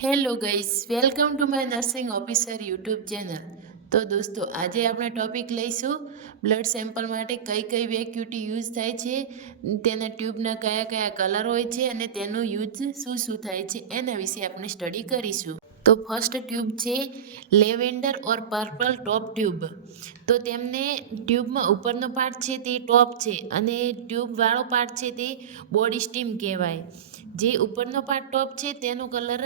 Hello guys, welcome to my nursing officer YouTube channel. તો દોસ્તો, આજે આપણે ટોપિક લઈશું બ્લડ સેમ્પલ માટે કઈ કઈ વેક્યુટી યુઝ થાય છે, તેના ટ્યુબના કયા કયા કલર હોય છે અને તેનું યુઝ શું શું થાય છે એના વિશે આપણે સ્ટડી કરીશું. તો ફર્સ્ટ ટ્યુબ છે lavender or purple top tube. તો તેમને ટ્યુબમાં ઉપરનો પાર્ટ છે તે ટોપ છે અને ટ્યુબવાળો પાર્ટ છે તે બોડી સ્ટીમ કહેવાય. જે ઉપરનો પાર્ટ ટોપ છે તેનો કલર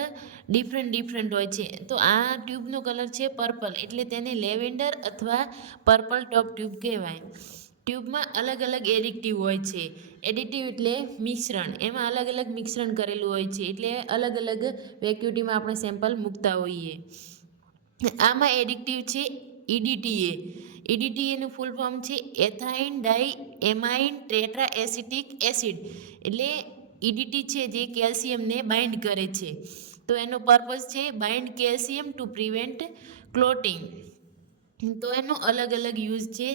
ડિફરન્ટ હોય છે. તો આ ટ્યુબનો કલર છે પર્પલ, એટલે તેને લેવેન્ડર અથવા પર્પલ ટોપ ટ્યુબ કહેવાય. ટ્યુબમાં અલગ અલગ એડિટિવ હોય છે. એડિટિવ એટલે મિશ્રણ, એમાં અલગ અલગ મિશ્રણ કરેલું હોય છે, એટલે અલગ અલગ વેક્યુટીમાં આપણે સેમ્પલ મૂકતા હોઈએ. આમાં એડિટિવ છે ઈડીટીએ. ઈડીટીએનું ફૂલ ફોર્મ છે એથાઇન ડાઈ એમાઇન ટેટ્રા એસિટિક એસિડ. એટલે ઈડીટી છે જે કેલ્શિયમને બાઇન્ડ કરે છે. તો એનો પર્પઝ છે bind calcium two prevent clotting. તો એનો અલગ અલગ યુઝ છે.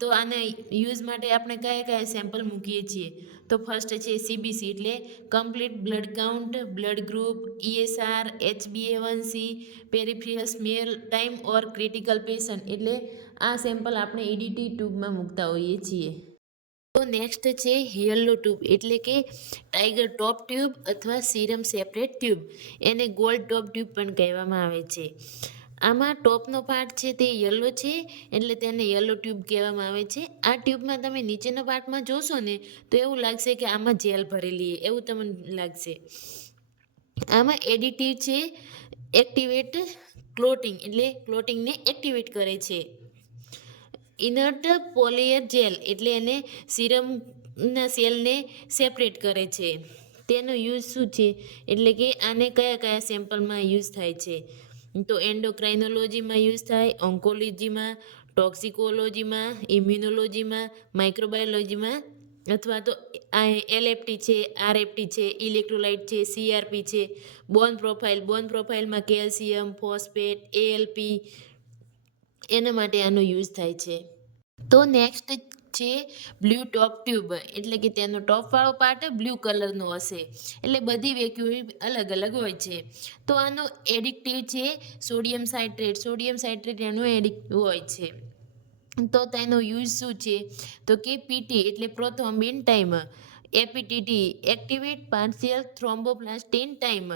તો આને યુઝ માટે આપણે કયા કયા સેમ્પલ મૂકીએ છીએ? તો ફર્સ્ટ છે સીબીસી એટલે complete blood count, blood group, ESR, HbA1c, peripheral smell time ઓર ક્રિટિકલ પેશન્ટ. એટલે આ સેમ્પલ આપણે ઈડીટી ટ્યુબમાં મૂકતા હોઈએ છીએ. તો નેક્સ્ટ છે યલો ટ્યુબ એટલે કે ટાઈગર ટોપ ટ્યુબ અથવા સીરમ સેપરેટ ટ્યુબ. એને ગોલ્ડ ટોપ ટ્યુબ પણ કહેવામાં આવે છે. આમાં ટોપનો પાર્ટ છે તે યલો છે, એટલે તેને યલો ટ્યુબ કહેવામાં આવે છે. આ ટ્યુબમાં તમે નીચેના પાર્ટમાં જોશો ને તો એવું લાગશે કે આમાં જેલ ભરેલી એવું તમને લાગશે. આમાં એડિટિવ છે એક્ટિવેટ ક્લોટિંગ, એટલે ક્લોટિંગને એક્ટિવેટ કરે છે. ઇનર્ટ પોલિયર જેલ એટલે એને સિરમના સેલને સેપરેટ કરે છે. તેનો યુઝ શું છે? એટલે કે આને કયા કયા સેમ્પલમાં યુઝ થાય છે? તો એન્ડોક્રાઇનોલોજીમાં યુઝ થાય, ઓન્કોલોજીમાં, ટોક્સિકોલોજીમાં, ઇમ્યુનોલોજીમાં, માઇક્રોબાયોલોજીમાં, અથવા તો LFT છે, RFT છે, ઇલેક્ટ્રોલાઇટ છે, CRP છે, બોન પ્રોફાઇલમાં કેલ્શિયમ, ફોસ્ફેટ, ALP, એના માટે આનો યુઝ થાય છે. તો નેક્સ્ટ છે બ્લુ ટોપ ટ્યુબ એટલે કે તેનો ટોપવાળો પાર્ટ બ્લુ કલરનો હશે. એટલે બધી વેક્યુમ અલગ અલગ હોય છે. તો આનો એડિક્ટિવ છે સોડિયમ સાઇટ્રેટ. સોડિયમ સાઇટ્રેટ એનો એડિક્ટિવ હોય છે. તો તેનો યુઝ શું છે? તો કે પીટી એટલે પ્રોથ્રોમ્બિન ટાઈમ, એપીટીટી એક્ટિવેટ પાર્શિયલ થ્રોમ્બોપ્લાસ્ટિન ટાઈમ,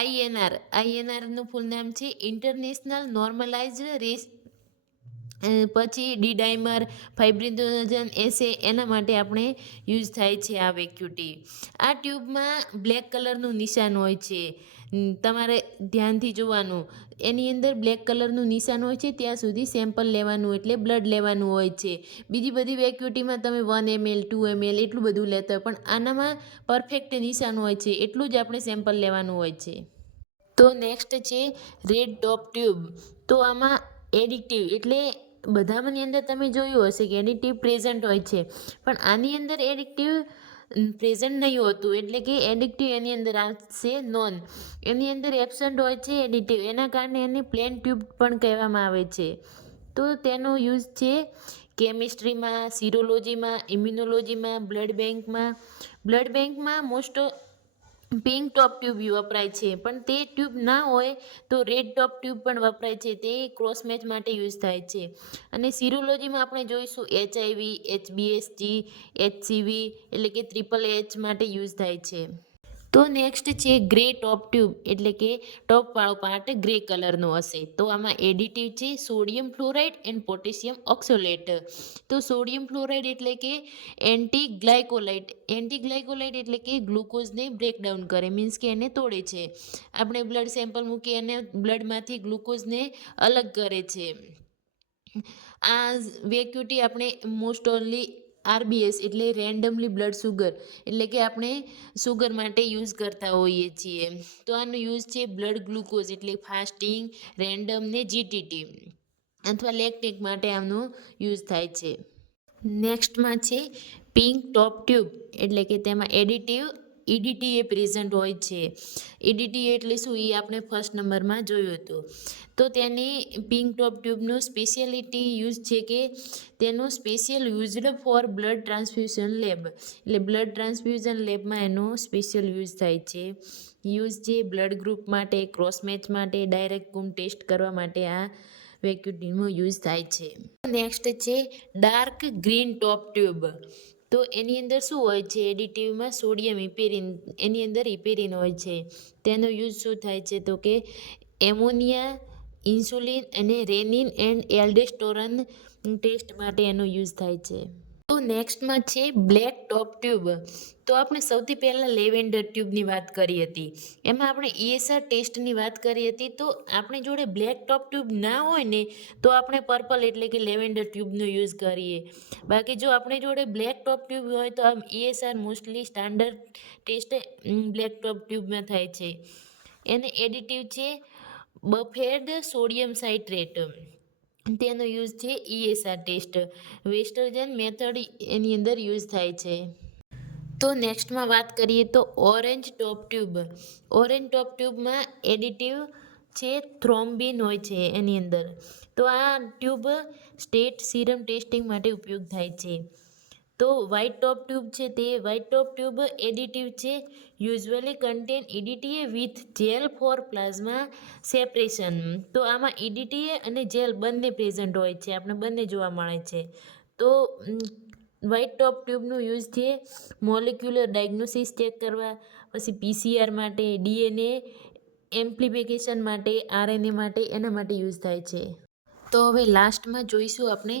આઈએનઆરનું ફૂલ નામ છે ઇન્ટરનેશનલ નોર્મલાઇઝ્ડ રેસ, પછી ડીડાઇમર ફાઇબ્રિનોજન એસે. એના માટે આપણે યુઝ થાય છે આ વેક્યુટી. આ ટ્યુબમાં બ્લેક કલરનું નિશાન હોય છે, તમારે ધ્યાનથી જોવાનું. એની અંદર બ્લેક કલરનું નિશાન હોય છે ત્યાં સુધી સેમ્પલ લેવાનું, એટલે બ્લડ લેવાનું હોય છે. બીજી બધી વેક્યુટીમાં તમે 1 ml 2 ml એટલું બધું લેતા હોય, પણ આનામાં પરફેક્ટ નિશાન હોય છે, એટલું જ આપણે સેમ્પલ લેવાનું હોય છે. તો નેક્સ્ટ છે રેડ ટોપ ટ્યુબ. તો આમાં એડિક્ટિવ એટલે બધાની અંદર તમે જોયું હશે કે એડિક્ટિવ પ્રેઝન્ટ હોય છે, પણ આની અંદર એડિક્ટિવ પ્રેઝન્ટ નહીં હોતું. એટલે કે એડિક્ટિવ એની અંદર આવશે નોન, એની અંદર એબસન્ટ હોય છે એડિક્ટિવ. એના કારણે એને પ્લેન ટ્યુબ પણ કહેવામાં આવે છે. તો તેનો યુઝ છે કેમિસ્ટ્રીમાં, સિરોલોજીમાં, ઇમ્યુનોલોજીમાં, બ્લડ બેંકમાં મોસ્ટ પિંક ટોપ ટ્યુબ વપરાય છે, પણ તે ટ્યુબ ના હોય તો રેડ ટોપ ટ્યુબ પણ વપરાય છે. તે ક્રોસમેચ માટે યુઝ થાય છે. અને સિરોલોજીમાં આપણે જોઈશું HIV, HBsG, HCV એટલે કે HHH માટે યુઝ થાય છે. તો નેક્સ્ટ છે ગ્રે ટોપ ટ્યુબ એટલે કે ટોપવાળો પાર્ટ ગ્રે કલરનો હશે. તો આમાં એડિટિવ છે સોડિયમ ફ્લોરાઇડ એન્ડ પોટેશિયમ ઓક્સોલેટ. તો સોડિયમ ફ્લોરાઇડ એટલે કે એન્ટીગ્લાયકોલાઇટ. એન્ટીગ્લાયકોલાઇટ એટલે કે ગ્લુકોઝને બ્રેકડાઉન કરે, મીન્સ કે એને તોડે છે. આપણે બ્લડ સેમ્પલ મૂકી અને બ્લડમાંથી ગ્લુકોઝને અલગ કરે છે. આ વેક્યુટી આપણે મોસ્ટ ઓનલી RBS એટલે રેન્ડમલી બ્લડ સુગર એટલે કે આપણે સુગર માટે યુઝ કરતા હોઈએ છીએ. તો આનો યુઝ છે બ્લડ ગ્લુકોઝ એટલે ફાસ્ટિંગ, રેન્ડમ ને GTT અથવા લેક્ટિક માટે આનો યુઝ થાય છે. નેક્સ્ટમાં છે પિંક ટોપ ટ્યુબ એટલે કે તેમાં એડિટિવ ઈડીટીએ પ્રેઝન્ટ હોય છે. ઈડીટીએ એટલે શું એ આપણે ફર્સ્ટ નંબરમાં જોયું હતું. તો તેની પિંક ટોપ ટ્યુબનું સ્પેશિયાલિટી યુઝ છે કે તેનો special used four blood transfusion lab, એટલે બ્લડ ટ્રાન્સફ્યુઝન લેબમાં એનો સ્પેશિયલ યુઝ થાય છે. યુઝ છે બ્લડ ગ્રુપ માટે, ક્રોસ મેચ માટે, ડાયરેક્ટ કુમ ટેસ્ટ કરવા માટે આ વેક્યુટીનો યુઝ થાય છે. નેક્સ્ટ છે ડાર્ક ગ્રીન ટોપ ટ્યુબ. તો એની અંદર શું હોય છે? એડિટિવમાં સોડિયમ ઇપેરિન, એની અંદર ઇપેરિન હોય છે. તેનો યુઝ શું થાય છે? તો કે એમોનિયા, ઇન્સ્યુલિન અને રેનિન એન્ડ એલ્ડોસ્ટેરોન ટેસ્ટ માટે એનો યુઝ થાય છે. તો નેક્સ્ટમાં છે બ્લેક ટોપ ટ્યુબ. તો આપણે સૌથી પહેલાં લેવેન્ડર ટ્યુબની વાત કરી હતી. એમાં આપણે ESR ટેસ્ટની વાત કરી હતી. તો આપણી જોડે બ્લેક ટોપ ટ્યુબ ના હોય ને તો આપણે પર્પલ એટલે કે લેવેન્ડર ટ્યુબનો યુઝ કરીએ. બાકી જો આપણી જોડે બ્લેક ટોપ ટ્યુબ હોય તો આમ ESR mostly standard test black top ટ્યુબમાં થાય છે. એને એડિટિવ છે બફેર્ડ સોડિયમ સાઇટ્રેટ. તેનો યુઝ છે ESR ટેસ્ટ. વેસ્ટર્જન મેથડ એની અંદર યુઝ થાય છે. તો નેક્સ્ટમાં વાત કરીએ તો orange top tube. Orange top ટ્યુબમાં એડિટિવ છે થ્રોમ્બિન હોય છે એની અંદર. તો આ ટ્યુબ સ્ટેટ સિરમ ટેસ્ટિંગ માટે ઉપયોગ થાય છે. તો વ્હાઇટ ટોપ ટ્યુબ છે તે વ્હાઇટ ટોપ ટ્યુબ એડિટિવ છે usually contain EDTA with gel for plasma separation. તો આમાં EDTA અને જેલ બંને પ્રેઝન્ટ હોય છે, આપણે બંને જોવા મળે છે. તો વ્હાઇટ ટોપ ટ્યુબનો યુઝ છે મોલિક્યુલર ડાયગ્નોસિસ ચેક કરવા, પછી PCR માટે, DNA એમ્પ્લિફિકેશન માટે, RNA માટે, એના માટે યુઝ થાય છે. તો હવે લાસ્ટમાં જોઈશું આપણે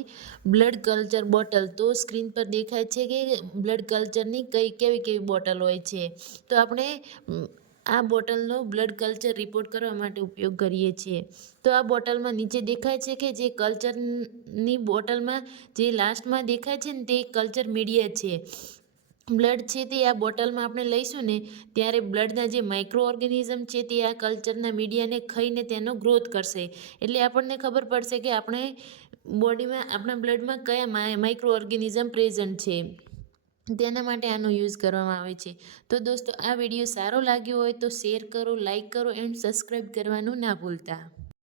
બ્લડ કલ્ચર બોટલ. તો સ્ક્રીન પર દેખાય છે કે બ્લડ કલ્ચરની કેવી બોટલ હોય છે. તો આપણે આ બોટલનો બ્લડ કલ્ચર રિપોર્ટ કરવા માટે ઉપયોગ કરીએ છીએ. તો આ બોટલમાં નીચે દેખાય છે કે જે કલ્ચરની બોટલમાં જે લાસ્ટમાં દેખાય છે ને તે કલ્ચર મીડિયા છે. બ્લડ છે તે આ બોટલમાં આપણે લઈશું ને ત્યારે બ્લડના જે માઇક્રો ઓર્ગેનિઝમ છે તે આ કલ્ચરના મીડિયાને ખાઈને તેનો ગ્રોથ કરશે. એટલે આપણને ખબર પડશે કે આપણે બોડીમાં, આપણા બ્લડમાં કયા માઇક્રો ઓર્ગેનિઝમ પ્રેઝન્ટ છે. તેના માટે આનો યુઝ કરવામાં આવે છે. તો દોસ્તો આ વિડીયો સારો લાગ્યો હોય તો શેર કરો, લાઈક કરો એન્ડ સબસ્ક્રાઈબ કરવાનું ના ભૂલતા.